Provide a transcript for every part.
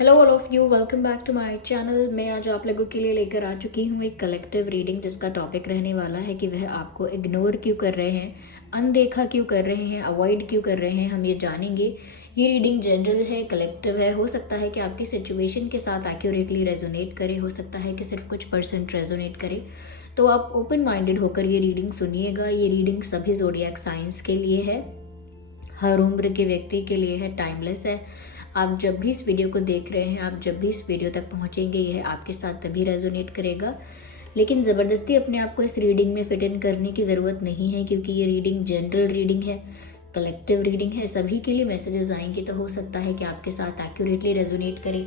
Hello all of you, welcome back to my channel. मैं आज आप लोगों के लिए लेकर आ चुकी हूँ एक कलेक्टिव रीडिंग जिसका टॉपिक रहने वाला है कि वह आपको इग्नोर क्यों कर रहे हैं, अनदेखा क्यों कर रहे हैं, अवॉइड क्यों कर रहे हैं, हम ये जानेंगे। ये रीडिंग जनरल है, कलेक्टिव है। हो सकता है कि आपकी सिचुएशन के साथ एक्यूरेटली रेजोनेट करे, हो सकता है कि सिर्फ कुछ परसेंट रेजोनेट करे। तो आप ओपन माइंडेड होकर ये रीडिंग सुनिएगा। ये रीडिंग सभी ज़ोडिएक साइंस के लिए है, हर उम्र के व्यक्ति के लिए है, टाइमलेस है। आप जब भी इस वीडियो को देख रहे हैं, आप जब भी इस वीडियो तक पहुंचेंगे, यह आपके साथ तभी रेजोनेट करेगा। लेकिन ज़बरदस्ती अपने आप को इस रीडिंग में फिट इन करने की ज़रूरत नहीं है, क्योंकि ये रीडिंग जनरल रीडिंग है, कलेक्टिव रीडिंग है। सभी के लिए मैसेजेस आएंगे, तो हो सकता है कि आपके साथ एक्यूरेटली रेजोनेट करे,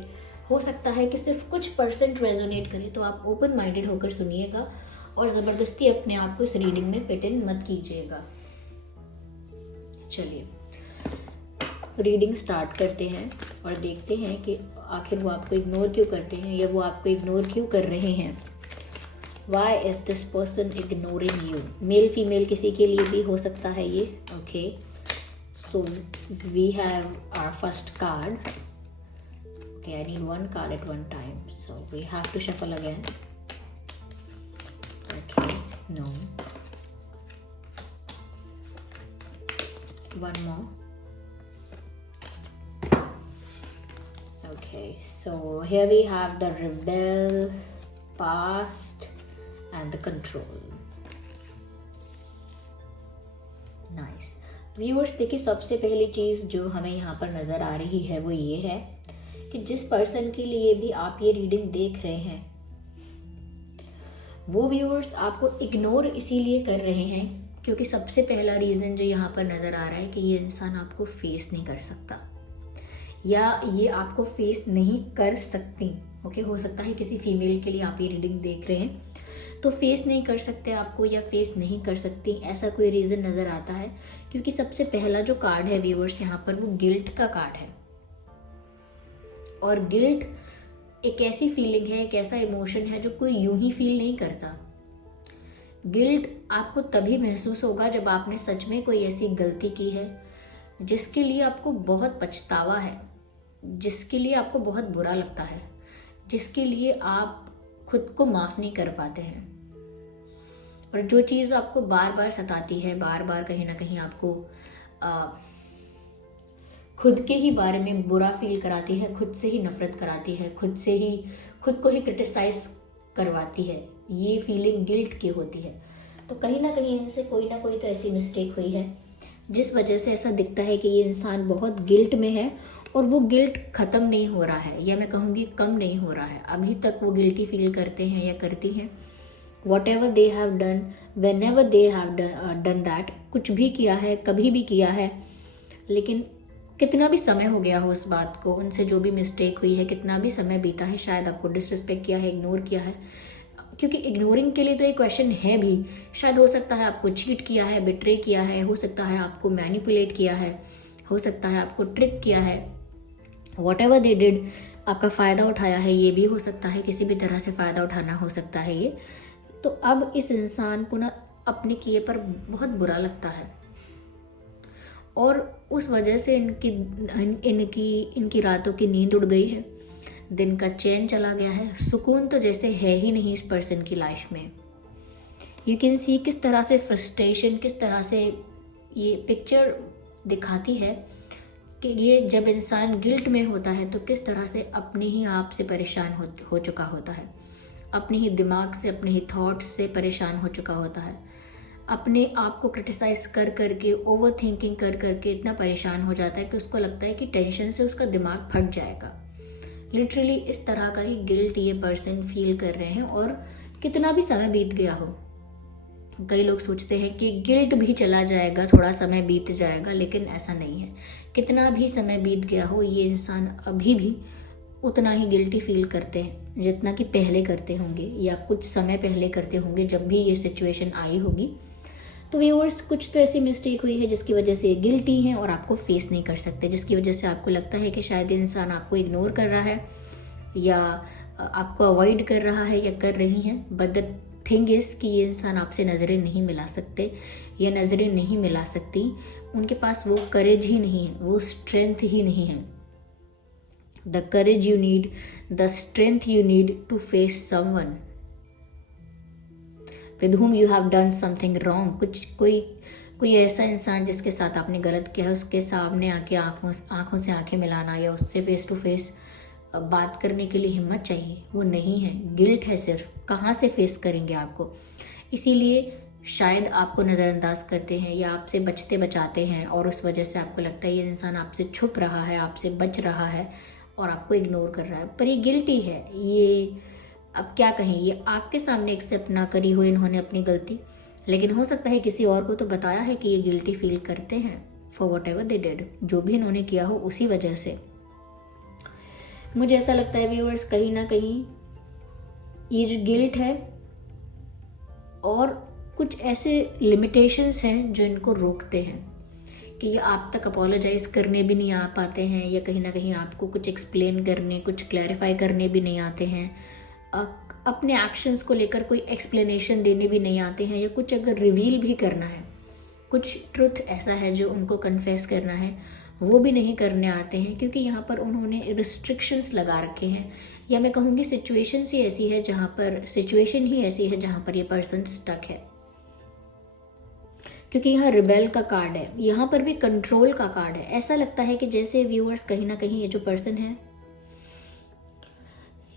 हो सकता है कि सिर्फ कुछ परसेंट रेजोनेट करे। तो आप ओपन माइंडेड होकर सुनिएगा और ज़बरदस्ती अपने आप को इस रीडिंग में फिट इन मत कीजिएगा। चलिए रीडिंग स्टार्ट करते हैं और देखते हैं कि आखिर वो आपको इग्नोर क्यों करते हैं या वो आपको इग्नोर क्यों कर रहे हैं। Why is this person ignoring you? Male female किसी के लिए भी हो सकता है ये। Okay, so we have our first card. Okay, I need one card at one time, so we have to shuffle again. Okay, no, one more. Okay, so here we have the rebel, past and the control. Nice. Viewers, देखिए सबसे पहली चीज़ जो हमें यहाँ पर नज़र आ रही है वो ये है कि जिस पर्सन के लिए भी आप ये रीडिंग देख रहे हैं, वो व्यूअर्स आपको इग्नोर इसीलिए कर रहे हैं क्योंकि सबसे पहला रीज़न जो यहाँ पर नज़र आ रहा है कि ये इंसान आपको फेस नहीं कर सकता या ये आपको फेस नहीं कर सकती। ओके, हो सकता है किसी फीमेल के लिए आप ये रीडिंग देख रहे हैं तो फेस नहीं कर सकते आपको या फेस नहीं कर सकती, ऐसा कोई रीज़न नज़र आता है। क्योंकि सबसे पहला जो कार्ड है व्यूअर्स यहाँ पर वो गिल्ट का कार्ड है। और गिल्ट एक ऐसी फीलिंग है, एक ऐसा इमोशन है जो कोई यूं ही फील नहीं करता। गिल्ट आपको तभी महसूस होगा जब आपने सच में कोई ऐसी गलती की है जिसके लिए आपको बहुत पछतावा है, जिसके लिए आपको बहुत बुरा लगता है, जिसके लिए आप खुद को माफ़ नहीं कर पाते हैं। और जो चीज़ आपको बार बार सताती है, बार बार कहीं ना कहीं आपको खुद के ही बारे में बुरा फील कराती है, खुद से ही नफरत कराती है, खुद को ही क्रिटिसाइज करवाती है, ये फीलिंग गिल्ट की होती है। तो कहीं ना कहीं इनसे कोई ना कोई तो ऐसी मिस्टेक हुई है जिस वजह से ऐसा दिखता है कि ये इंसान बहुत गिल्ट में है और वो गिल्ट ख़त्म नहीं हो रहा है, या मैं कहूँगी कम नहीं हो रहा है। अभी तक वो गिल्टी फील करते हैं या करती हैं। What ever they have done, when ever they have done that, कुछ भी किया है, कभी भी किया है, लेकिन कितना भी समय हो गया हो उस बात को, उनसे जो भी मिस्टेक हुई है, कितना भी समय बीता है, शायद आपको डिसरिस्पेक्ट किया है, इग्नोर किया है। क्योंकि इग्नोरिंग के लिए तो एक क्वेश्चन है भी, शायद हो सकता है आपको चीट किया है, बिट्रे किया है, हो सकता है आपको मैनिपुलेट किया है, हो सकता है आपको ट्रिक किया है। वॉट एवर दे डिड, आपका फ़ायदा उठाया है, ये भी हो सकता है, किसी भी तरह से फ़ायदा उठाना हो सकता है ये। तो अब इस इंसान को ना अपने किए पर बहुत बुरा लगता है और उस वजह से इनकी रातों की नींद उड़ गई है, दिन का चैन चला गया है, सुकून तो जैसे है ही नहीं इस पर्सन की लाइफ में। यू कैन सी किस तरह से फ्रस्ट्रेशन, किस तरह से ये पिक्चर दिखाती है कि ये जब इंसान गिल्ट में होता है तो किस तरह से अपने ही आप से परेशान हो चुका होता है, अपने ही दिमाग से, अपने ही थॉट्स से परेशान हो चुका होता है, अपने आप को क्रिटिसाइज कर करके, ओवर थिंकिंग कर करके इतना परेशान हो जाता है कि उसको लगता है कि टेंशन से उसका दिमाग फट जाएगा। लिटरली इस तरह का ही गिल्ट ये पर्सन फील कर रहे हैं। और कितना भी समय बीत गया हो, कई लोग सोचते हैं कि गिल्ट भी चला जाएगा, थोड़ा समय बीत जाएगा, लेकिन ऐसा नहीं है। कितना भी समय बीत गया हो, ये इंसान अभी भी उतना ही गिल्टी फील करते हैं जितना कि पहले करते होंगे या कुछ समय पहले करते होंगे जब भी ये सिचुएशन आई होगी। तो व्यूअर्स, कुछ तो ऐसी मिस्टेक हुई है जिसकी वजह से गिल्टी हैं और आपको फेस नहीं कर सकते, जिसकी वजह से आपको लगता है कि शायद इंसान आपको इग्नोर कर रहा है या आपको अवॉइड कर रहा है या कर रही हैं। बट द थिंग इज़ कि ये इंसान आपसे नज़रें नहीं मिला सकते या नज़रें नहीं मिला सकती, उनके पास वो करेज ही नहीं है, वो स्ट्रेंथ ही नहीं है। The courage you need, the strength you need to face someone with whom you have done something wrong। कुछ कोई ऐसा इंसान जिसके साथ आपने गलत किया है, उसके सामने आके आंखों से आंखें मिलाना या उससे फेस टू फेस बात करने के लिए हिम्मत चाहिए, वो नहीं है, गिल्ट है सिर्फ। कहाँ से फेस करेंगे आपको? इसीलिए शायद आपको नज़रअंदाज करते हैं या आपसे बचते बचाते हैं, और उस वजह से आपको लगता है ये इंसान आपसे छुप रहा है, आपसे बच रहा है और आपको इग्नोर कर रहा है, पर ये गिल्टी है। ये अब क्या कहें, ये आपके सामने एक्सेप्ट ना करी हो इन्होंने अपनी गलती, लेकिन हो सकता है किसी और को तो बताया है कि ये गिल्टी फील करते हैं for what ever they did, जो भी इन्होंने किया हो उसी वजह से। मुझे ऐसा लगता है व्यूअर्स, कहीं ना कहीं ये जो गिल्ट है और कुछ ऐसे लिमिटेशंस हैं जो इनको रोकते हैं कि ये आप तक अपोलोजाइज करने भी नहीं आ पाते हैं, या कहीं ना कहीं आपको कुछ एक्सप्लेन करने, कुछ क्लैरिफाई करने भी नहीं आते हैं, अपने एक्शंस को लेकर कोई एक्सप्लेनेशन देने भी नहीं आते हैं, या कुछ अगर रिवील भी करना है, कुछ ट्रुथ ऐसा है जो उनको कन्फेस करना है, वो भी नहीं करने आते हैं, क्योंकि यहाँ पर उन्होंने रिस्ट्रिक्शंस लगा रखे हैं, या मैं कहूँगी सिचुएशन ही ऐसी है जहाँ पर ये पर्सन स्टक है। क्योंकि यहाँ रिबेल का कार्ड है, यहाँ पर भी कंट्रोल का कार्ड है। ऐसा लगता है कि जैसे व्यूअर्स कहीं ना कहीं ये जो पर्सन है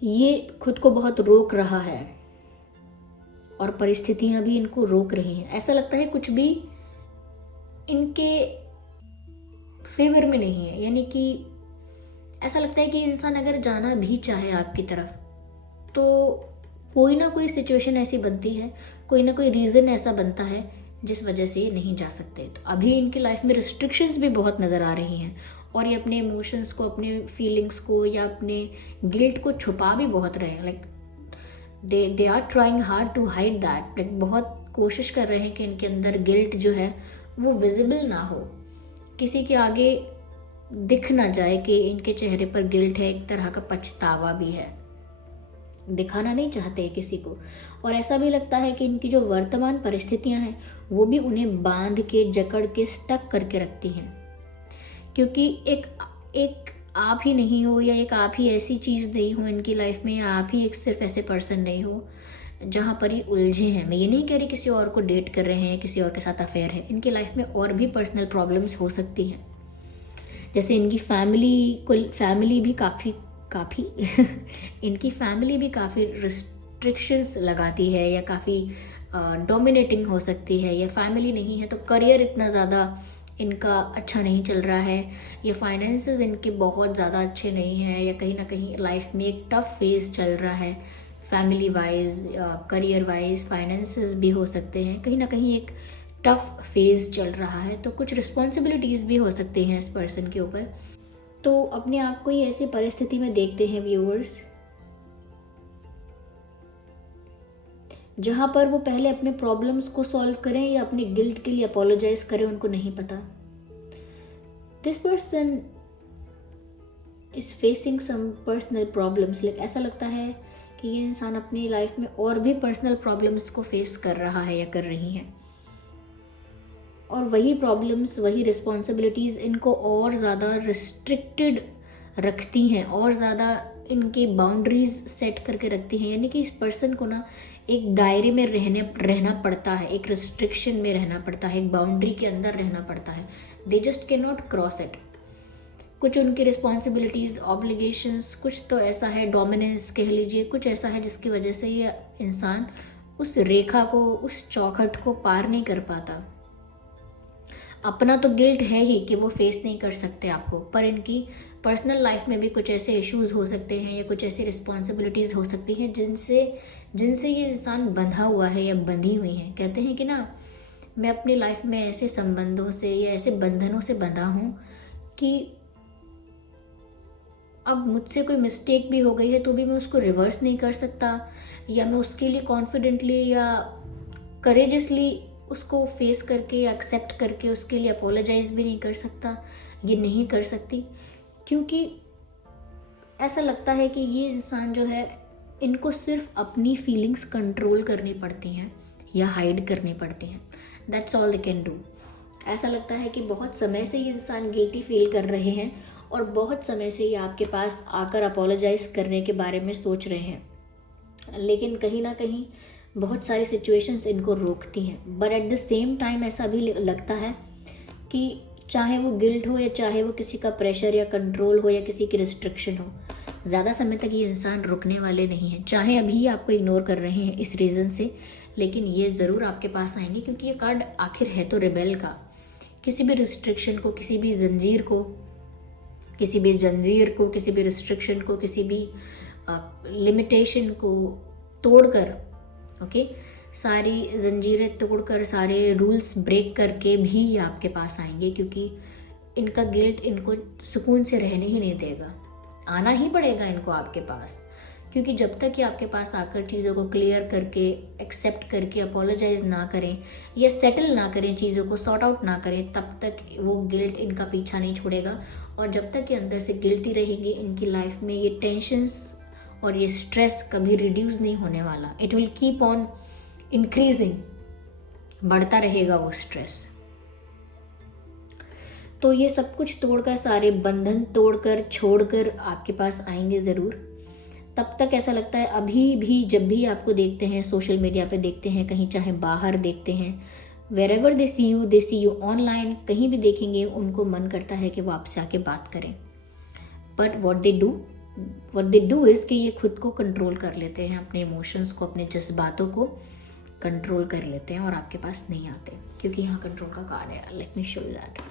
ये खुद को बहुत रोक रहा है और परिस्थितियां भी इनको रोक रही हैं। ऐसा लगता है कुछ भी इनके फेवर में नहीं है, यानी कि ऐसा लगता है कि इंसान अगर जाना भी चाहे आपकी तरफ तो कोई ना कोई सिचुएशन ऐसी बनती है, कोई ना कोई रीज़न ऐसा बनता है जिस वजह से ये नहीं जा सकते। तो अभी इनकी लाइफ में रिस्ट्रिक्शंस भी बहुत नज़र आ रही हैं, और ये अपने इमोशंस को, अपने फीलिंग्स को या अपने गिल्ट को छुपा भी बहुत रहे हैं। Like they are trying hard to hide that. Like बहुत कोशिश कर रहे हैं कि इनके अंदर गिल्ट जो है वो विजिबल ना हो, किसी के आगे दिख ना जाए कि इनके चेहरे पर गिल्ट है, एक तरह का पछतावा भी है, दिखाना नहीं चाहते किसी को। और ऐसा भी लगता है कि इनकी जो वर्तमान परिस्थितियां हैं वो भी उन्हें बांध के, जकड़ के, स्टक करके रखती हैं, क्योंकि एक आप ही नहीं हो, या एक आप ही ऐसी चीज़ नहीं हो इनकी लाइफ में, या आप ही एक सिर्फ ऐसे पर्सन नहीं हो जहाँ पर ये उलझे हैं। मैं ये नहीं कह रही किसी और को डेट कर रहे हैं, किसी और के साथ अफेयर है, इनकी लाइफ में और भी पर्सनल प्रॉब्लम्स हो सकती हैं। जैसे इनकी फैमिली भी काफ़ी इनकी फैमिली भी काफ़ी रिस्ट्रिक्शंस लगाती है, या काफ़ी डोमिनेटिंग हो सकती है, या फैमिली नहीं है तो करियर इतना ज़्यादा इनका अच्छा नहीं चल रहा है, या फाइनेंसेस इनके बहुत ज़्यादा अच्छे नहीं हैं, या कहीं ना कहीं लाइफ में एक टफ फेज चल रहा है, family wise, career wise, finances भी हो सकते हैं, कहीं ना कहीं एक टफ फेज चल रहा है। तो कुछ रिस्पॉन्सिबिलिटीज़ भी हो सकती हैं इस पर्सन के ऊपर। तो अपने आप को ही ऐसी परिस्थिति में देखते हैं व्यूअर्स जहाँ पर वो पहले अपने प्रॉब्लम्स को सॉल्व करें या अपने गिल्ट के लिए अपोलोजाइज करें, उनको नहीं पता। This person is facing some personal problems. Like ऐसा लगता है कि ये इंसान अपनी लाइफ में और भी पर्सनल प्रॉब्लम्स को फेस कर रहा है या कर रही है, और वही प्रॉब्लम्स, वही रिस्पॉन्सिबिलिटीज़ इनको और ज़्यादा रिस्ट्रिक्टेड रखती हैं, और ज़्यादा इनकी बाउंड्रीज सेट करके रखती हैं। यानी कि इस पर्सन को ना एक दायरे में रहना पड़ता है, एक रिस्ट्रिक्शन में रहना पड़ता है, एक बाउंड्री के अंदर रहना पड़ता है। They just can not cross it. कुछ उनकी रिस्पॉन्सिबिलिटीज़, ऑब्लिगेशंस, कुछ तो ऐसा है, डोमिनेंस कह लीजिए, कुछ ऐसा है जिसकी वजह से ये इंसान उस रेखा को, उस चौखट को पार नहीं कर पाता। अपना तो गिल्ट है ही कि वो फेस नहीं कर सकते आपको, पर इनकी पर्सनल लाइफ में भी कुछ ऐसे इश्यूज हो सकते हैं, या कुछ ऐसी रिस्पॉन्सिबिलिटीज़ हो सकती हैं जिनसे ये इंसान बंधा हुआ है या बंधी हुई है। कहते हैं कि ना, मैं अपनी लाइफ में ऐसे संबंधों से या ऐसे बंधनों से बंधा हूँ कि अब मुझसे कोई मिस्टेक भी हो गई है तो भी मैं उसको रिवर्स नहीं कर सकता, या मैं उसके लिए कॉन्फिडेंटली या करेजसली उसको फेस करके या एक्सेप्ट करके उसके लिए अपोलोजाइज भी नहीं कर सकता, ये नहीं कर सकती, क्योंकि ऐसा लगता है कि ये इंसान जो है, इनको सिर्फ अपनी फीलिंग्स कंट्रोल करनी पड़ती हैं या हाइड करनी पड़ती हैं। That's all they can do. ऐसा लगता है कि बहुत समय से ये इंसान गिल्टी फील कर रहे हैं, और बहुत समय से ये आपके पास आकर अपोलोजाइज़ करने के बारे में सोच रहे हैं, लेकिन कहीं ना कहीं बहुत सारी सिचुएशंस इनको रोकती हैं। But at the same time ऐसा भी लगता है कि चाहे वो गिल्ट हो या चाहे वो किसी का प्रेशर या कंट्रोल हो या किसी की रिस्ट्रिक्शन हो, ज़्यादा समय तक ये इंसान रुकने वाले नहीं हैं। चाहे अभी आपको इग्नोर कर रहे हैं इस रीज़न से, लेकिन ये ज़रूर आपके पास आएंगे, क्योंकि ये कार्ड आखिर है तो रिबेल का। किसी भी रिस्ट्रिक्शन को, किसी भी जंजीर को, किसी भी रिस्ट्रिक्शन को, किसी भी लिमिटेशन को तोड़कर, ओके, सारी जंजीरें तोड़कर, सारे रूल्स ब्रेक करके भी ये आपके पास आएंगे, क्योंकि इनका गिल्ट इनको सुकून से रहने ही नहीं देगा। आना ही पड़ेगा इनको आपके पास, क्योंकि जब तक ये आपके पास आकर चीज़ों को क्लियर करके, एक्सेप्ट करके, अपोलोजाइज ना करें या सेटल ना करें, चीज़ों को सॉर्ट आउट ना करें, तब तक वो गिल्ट इनका पीछा नहीं छोड़ेगा। और जब तक ये अंदर से गिल्टी रहेंगे, इनकी लाइफ में ये टेंशन्स और ये स्ट्रेस कभी रिड्यूस नहीं होने वाला। It will keep on increasing, बढ़ता रहेगा वो स्ट्रेस। तो ये सब कुछ तोड़कर, सारे बंधन तोड़कर, छोड़कर आपके पास आएंगे ज़रूर। तब तक ऐसा लगता है, अभी भी जब भी आपको देखते हैं, सोशल मीडिया पे देखते हैं, कहीं चाहे बाहर देखते हैं, wherever they see you online, कहीं भी देखेंगे, उनको मन करता है कि वो आपसे आके बात करें। But what they do is कि ये खुद को कंट्रोल कर लेते हैं, अपने इमोशंस को, अपने जज्बातों को कंट्रोल कर लेते हैं और आपके पास नहीं आते, क्योंकि यहाँ कंट्रोल का कार्ड है। Let me show you that.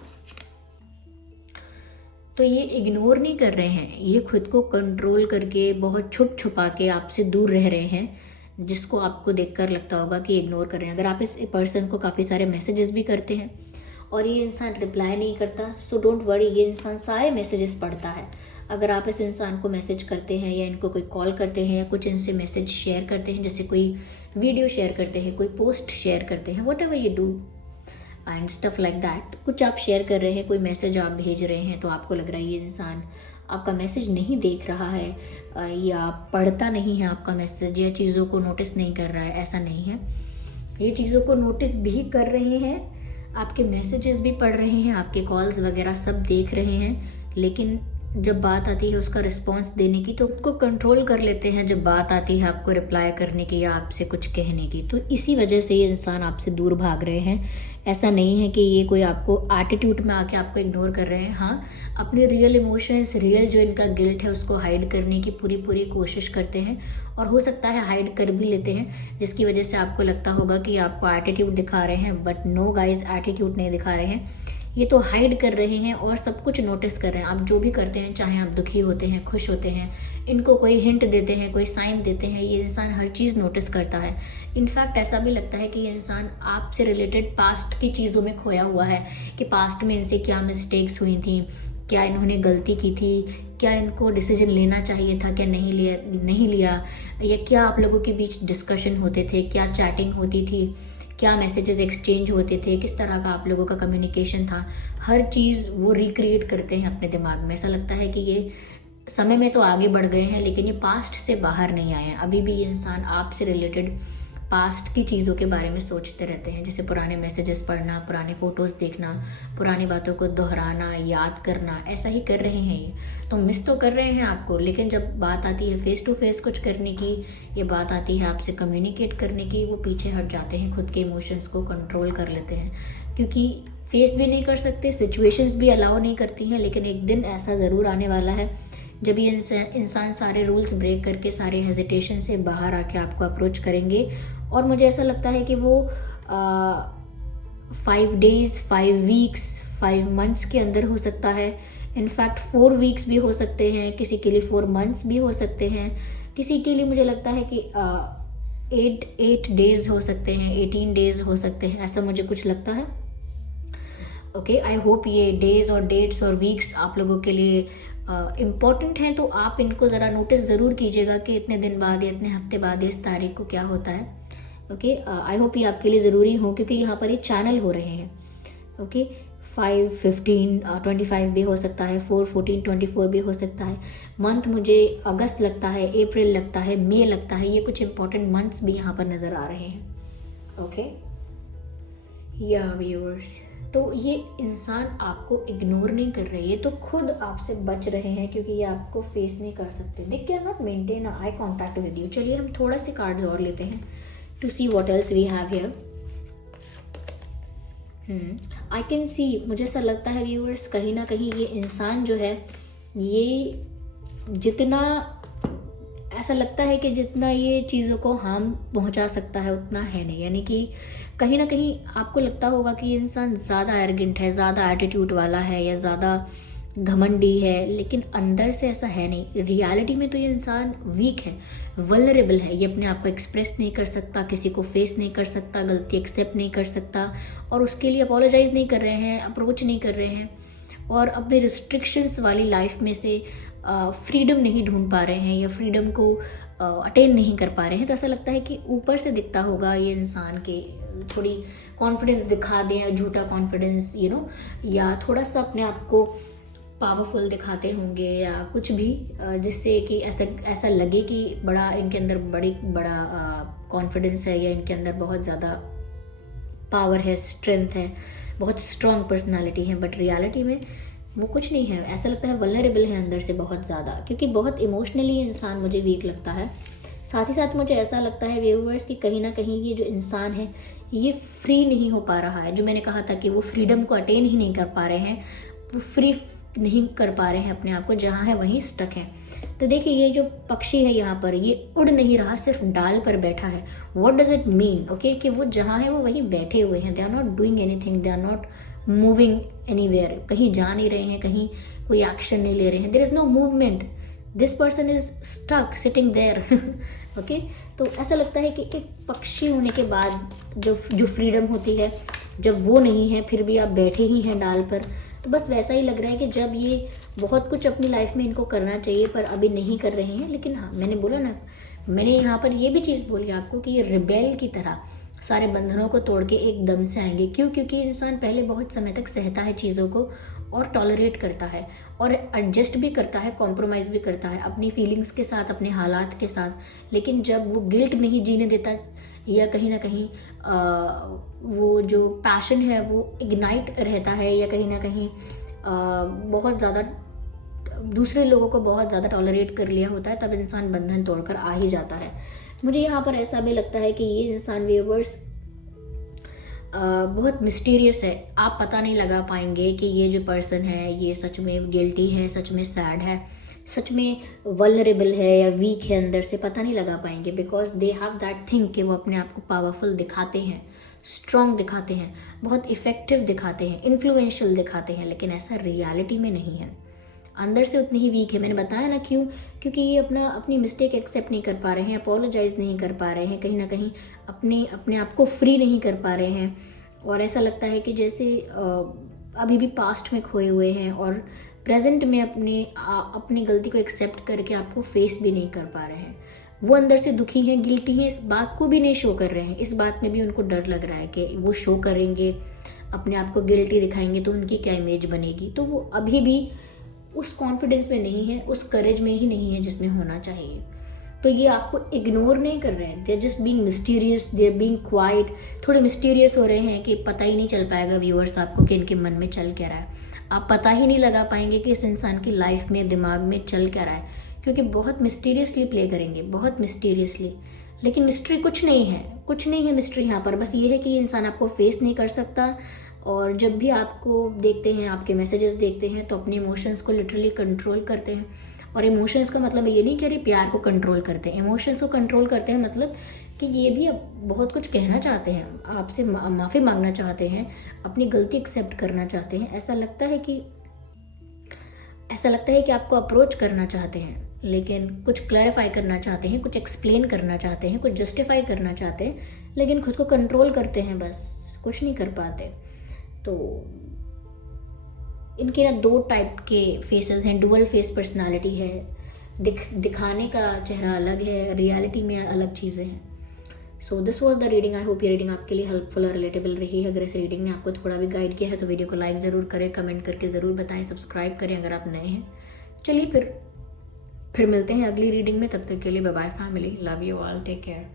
तो ये इग्नोर नहीं कर रहे हैं, ये खुद को कंट्रोल करके बहुत छुप छुपा के आपसे दूर रह रहे हैं, जिसको आपको देखकर लगता होगा कि इग्नोर कर रहे हैं। अगर आप इस पर्सन को काफ़ी सारे मैसेजेस भी करते हैं और ये इंसान रिप्लाई नहीं करता, सो डोंट वरी, ये इंसान सारे मैसेजेस पढ़ता है। अगर आप इस इंसान को मैसेज करते हैं या इनको कोई कॉल करते हैं या कुछ इनसे मैसेज शेयर करते हैं, जैसे कोई वीडियो शेयर करते हैं, कोई पोस्ट शेयर करते हैं, what ever you do and stuff like that, कुछ आप शेयर कर रहे हैं, कोई मैसेज आप भेज रहे हैं, तो आपको लग रहा है ये इंसान आपका मैसेज नहीं देख रहा है या पढ़ता नहीं है आपका मैसेज, या चीज़ों को नोटिस नहीं कर रहा है। ऐसा नहीं है, ये चीज़ों को नोटिस भी कर रहे हैं, आपके मैसेजेस भी पढ़ रहे हैं, आपके कॉल्स वगैरह सब देख रहे हैं, लेकिन जब बात आती है उसका रिस्पॉन्स देने की, तो उसको कंट्रोल कर लेते हैं जब बात आती है आपको रिप्लाई करने की या आपसे कुछ कहने की। तो इसी वजह से ये इंसान आपसे दूर भाग रहे हैं। ऐसा नहीं है कि ये कोई आपको एटीट्यूड में आके आपको इग्नोर कर रहे हैं। हाँ, अपने रियल इमोशंस, रियल जो इनका गिल्ट है, उसको हाइड करने की पूरी कोशिश करते हैं, और हो सकता है हाइड कर भी लेते हैं, जिसकी वजह से आपको लगता होगा कि आपको एटीट्यूड दिखा रहे हैं। बट नो गाइज, एटीट्यूड नहीं दिखा रहे हैं, ये तो हाइड कर रहे हैं और सब कुछ नोटिस कर रहे हैं। आप जो भी करते हैं, चाहे आप दुखी होते हैं, खुश होते हैं, इनको कोई हिंट देते हैं, कोई साइन देते हैं, ये इंसान हर चीज़ नोटिस करता है। इनफैक्ट ऐसा भी लगता है कि ये इंसान आपसे रिलेटेड पास्ट की चीज़ों में खोया हुआ है, कि पास्ट में इनसे क्या मिस्टेक्स हुई थी, क्या इन्होंने गलती की थी, क्या इनको डिसीजन लेना चाहिए था, क्या नहीं लिया, या क्या आप लोगों के बीच डिस्कशन होते थे, क्या चैटिंग होती थी, क्या मैसेजेस एक्सचेंज होते थे, किस तरह का आप लोगों का कम्युनिकेशन था। हर चीज़ वो रिक्रिएट करते हैं अपने दिमाग में। ऐसा लगता है कि ये समय में तो आगे बढ़ गए हैं, लेकिन ये पास्ट से बाहर नहीं आए हैं। अभी भी ये इंसान आपसे रिलेटेड पास्ट की चीज़ों के बारे में सोचते रहते हैं, जैसे पुराने मैसेजेस पढ़ना, पुराने फ़ोटोज़ देखना, पुरानी बातों को दोहराना, याद करना, ऐसा ही कर रहे हैं ये। तो मिस तो कर रहे हैं आपको, लेकिन जब बात आती है फेस टू फेस कुछ करने की, ये बात आती है आपसे कम्युनिकेट करने की, वो पीछे हट जाते हैं, खुद के इमोशंस को कंट्रोल कर लेते हैं, क्योंकि फेस भी नहीं कर सकते, सिचुएशंस भी अलाउ नहीं करती हैं। लेकिन एक दिन ऐसा ज़रूर आने वाला है जब ये इंसान सारे रूल्स ब्रेक करके, सारे हेजिटेशन से बाहर आके आपको अप्रोच करेंगे। और मुझे ऐसा लगता है कि वो 5 days, 5 weeks, 5 months के अंदर हो सकता है। इनफैक्ट 4 weeks भी हो सकते हैं, किसी के लिए 4 months भी हो सकते हैं, किसी के लिए मुझे लगता है कि 8 days हो सकते हैं, 18 days हो सकते हैं, ऐसा मुझे कुछ लगता है। ओके, आई होप ये डेज और डेट्स और वीक्स आप लोगों के लिए इम्पॉर्टेंट हैं, तो आप इनको ज़रा नोटिस ज़रूर कीजिएगा कि इतने दिन बाद या इतने हफ्ते बाद या इस तारीख को क्या होता है। ओके, आई होप ये आपके लिए ज़रूरी हो, क्योंकि यहाँ पर ये चैनल हो रहे हैं। ओके, 5, 15, 25 भी हो सकता है, 4, 14, 24 भी हो सकता है। मंथ मुझे अगस्त लगता है, अप्रैल लगता है, मई लगता है, ये कुछ इंपॉर्टेंट मंथ्स भी यहाँ पर नज़र आ रहे हैं। ओके या व्यूअर्स, तो ये इंसान आपको इग्नोर नहीं कर रहे, ये तो खुद आपसे बच रहे हैं क्योंकि ये आपको फेस नहीं कर सकते। They can not maintain eye contact with you. चलिए हम थोड़ा से कार्ड्स और लेते हैं to see what else we have here. I can see, मुझे ऐसा लगता है व्यूअर्स, कहीं ना कहीं ये इंसान जो है, ये जितना ऐसा लगता है कि जितना ये चीज़ों को हार्म पहुंचा सकता है उतना है नहीं। यानी कि कहीं ना कहीं आपको लगता होगा कि ये इंसान ज़्यादा एरोगेंट है, ज़्यादा एटीट्यूड वाला है या ज़्यादा घमंडी है, लेकिन अंदर से ऐसा है नहीं। रियलिटी में तो ये इंसान वीक है, वल्नरेबल है। ये अपने आप को एक्सप्रेस नहीं कर सकता, किसी को फेस नहीं कर सकता, गलती एक्सेप्ट नहीं कर सकता और उसके लिए अपोलोजाइज नहीं कर रहे हैं, अप्रोच नहीं कर रहे हैं और अपने रिस्ट्रिक्शंस वाली लाइफ में से फ्रीडम नहीं ढूंढ पा रहे हैं या फ्रीडम को अटेन नहीं कर पा रहे हैं। तो ऐसा लगता है कि ऊपर से दिखता होगा ये इंसान के थोड़ी कॉन्फिडेंस दिखा दें या झूठा कॉन्फिडेंस या थोड़ा सा अपने आप को पावरफुल दिखाते होंगे या कुछ भी, जिससे कि ऐसा लगे कि बड़ा इनके अंदर बड़ा कॉन्फिडेंस है या इनके अंदर बहुत ज़्यादा पावर है, स्ट्रेंथ है, बहुत स्ट्रॉन्ग पर्सनालिटी है। बट रियलिटी में वो कुछ नहीं है। ऐसा लगता है वल्नरेबल है अंदर से बहुत ज़्यादा, क्योंकि बहुत इमोशनली इंसान मुझे वीक लगता है। साथ ही साथ मुझे ऐसा लगता है व्यूअर्स कि कहीं ना कहीं ये जो इंसान है ये फ्री नहीं हो पा रहा है। जो मैंने कहा था कि वो फ्रीडम को अटेन ही नहीं कर पा रहे हैं, वो फ्री नहीं कर पा रहे हैं अपने आप को, जहाँ है वहीं स्टक है। तो देखिए ये जो पक्षी है यहाँ पर, ये उड़ नहीं रहा, सिर्फ डाल पर बैठा है। What does it mean? Okay, कि वो जहाँ है वो वहीं बैठे हुए हैं। They are not doing anything, they are not moving anywhere. कहीं जा नहीं रहे हैं, कहीं कोई एक्शन नहीं ले रहे हैं। There is no movement, this person is stuck sitting there. Okay, तो ऐसा लगता है कि एक पक्षी होने के बाद जो फ्रीडम होती है, जब वो नहीं है फिर भी आप बैठे ही हैं डाल पर, तो बस वैसा ही लग रहा है कि जब ये बहुत कुछ अपनी लाइफ में इनको करना चाहिए पर अभी नहीं कर रहे हैं। लेकिन हाँ, मैंने बोला ना, मैंने यहाँ पर ये भी चीज़ बोली आपको कि ये रिबेल की तरह सारे बंधनों को तोड़ के एकदम से आएंगे। क्यों? क्योंकि इंसान पहले बहुत समय तक सहता है चीज़ों को और टॉलरेट करता है और एडजस्ट भी करता है, कॉम्प्रोमाइज़ भी करता है अपनी फीलिंग्स के साथ, अपने हालात के साथ। लेकिन जब वो गिल्ट नहीं जीने देता या कहीं ना कहीं वो जो पैशन है वो इग्नाइट रहता है या कहीं ना कहीं बहुत ज़्यादा दूसरे लोगों को बहुत ज़्यादा टॉलरेट कर लिया होता है, तब इंसान बंधन तोड़कर आ ही जाता है। मुझे यहाँ पर ऐसा भी लगता है कि ये इंसान व्यूअर्स बहुत मिस्टीरियस है। आप पता नहीं लगा पाएंगे कि ये जो पर्सन है ये सच में गिल्टी है, सच में सैड है, सच में वल्नरेबल है या वीक है अंदर से, पता नहीं लगा पाएंगे। Because they have that thing कि वो अपने आप को पावरफुल दिखाते हैं, स्ट्रॉन्ग दिखाते हैं, बहुत इफेक्टिव दिखाते हैं, इन्फ्लुएंशियल दिखाते हैं, लेकिन ऐसा रियलिटी में नहीं है। अंदर से उतनी ही वीक है। मैंने बताया ना क्यों? क्योंकि ये अपनी मिस्टेक एक्सेप्ट नहीं कर पा रहे हैं, अपोलोजाइज नहीं कर पा रहे हैं, कहीं ना कहीं अपने आप को फ्री नहीं कर पा रहे हैं। और ऐसा लगता है कि जैसे अभी भी पास्ट में खोए हुए हैं और प्रेजेंट में अपनी गलती को एक्सेप्ट करके आपको फेस भी नहीं कर पा रहे हैं। वो अंदर से दुखी हैं, गिल्टी हैं, इस बात को भी नहीं शो कर रहे हैं। इस बात में भी उनको डर लग रहा है कि वो शो करेंगे, अपने आप को गिल्टी दिखाएंगे तो उनकी क्या इमेज बनेगी। तो वो अभी भी उस कॉन्फिडेंस में नहीं है, उस करेज में ही नहीं है जिसमें होना चाहिए। तो ये आपको इग्नोर नहीं कर रहे हैं, they are just being mysterious, they are being quiet. थोड़े मिस्टीरियस हो रहे हैं कि पता ही नहीं चल पाएगा व्यूअर्स आपको कि इनके मन में चल क्या रहा है। आप पता ही नहीं लगा पाएंगे कि इस इंसान की लाइफ में, दिमाग में चल क्या रहा है, क्योंकि बहुत मिस्टीरियसली प्ले करेंगे, बहुत मिस्टीरियसली। लेकिन मिस्ट्री कुछ नहीं है, कुछ नहीं है मिस्ट्री यहाँ पर। बस ये है कि ये इंसान आपको फेस नहीं कर सकता और जब भी आपको देखते हैं, आपके मैसेजेस देखते हैं, तो अपने इमोशंस को लिटरली कंट्रोल करते हैं। और इमोशंस का मतलब ये नहीं कि अरे प्यार को कंट्रोल करते हैं, इमोशंस को कंट्रोल करते हैं मतलब कि ये भी अब बहुत कुछ कहना चाहते हैं, आपसे माफ़ी मांगना चाहते हैं, अपनी गलती एक्सेप्ट करना चाहते हैं। ऐसा लगता है कि आपको अप्रोच करना चाहते हैं, लेकिन कुछ क्लैरिफाई करना चाहते हैं, कुछ एक्सप्लेन करना चाहते हैं, कुछ जस्टिफाई करना चाहते हैं, लेकिन खुद को कंट्रोल करते हैं, बस कुछ नहीं कर पाते। तो इनके ना दो टाइप के फेसेस हैं, डुअल फेस पर्सनालिटी है। दिखाने का चेहरा अलग है, रियलिटी में अलग चीज़ें हैं। So this was the reading. I hope ये रीडिंग आपके लिए हेल्पफुल और रिलेटेबल रही है। अगर इस रीडिंग ने आपको थोड़ा भी गाइड किया है तो वीडियो को लाइक ज़रूर करें, कमेंट करके ज़रूर बताएं, सब्सक्राइब करें अगर आप नए हैं। चलिए फिर मिलते हैं अगली रीडिंग में। तब तक के लिए bye bye family, love you all, take care.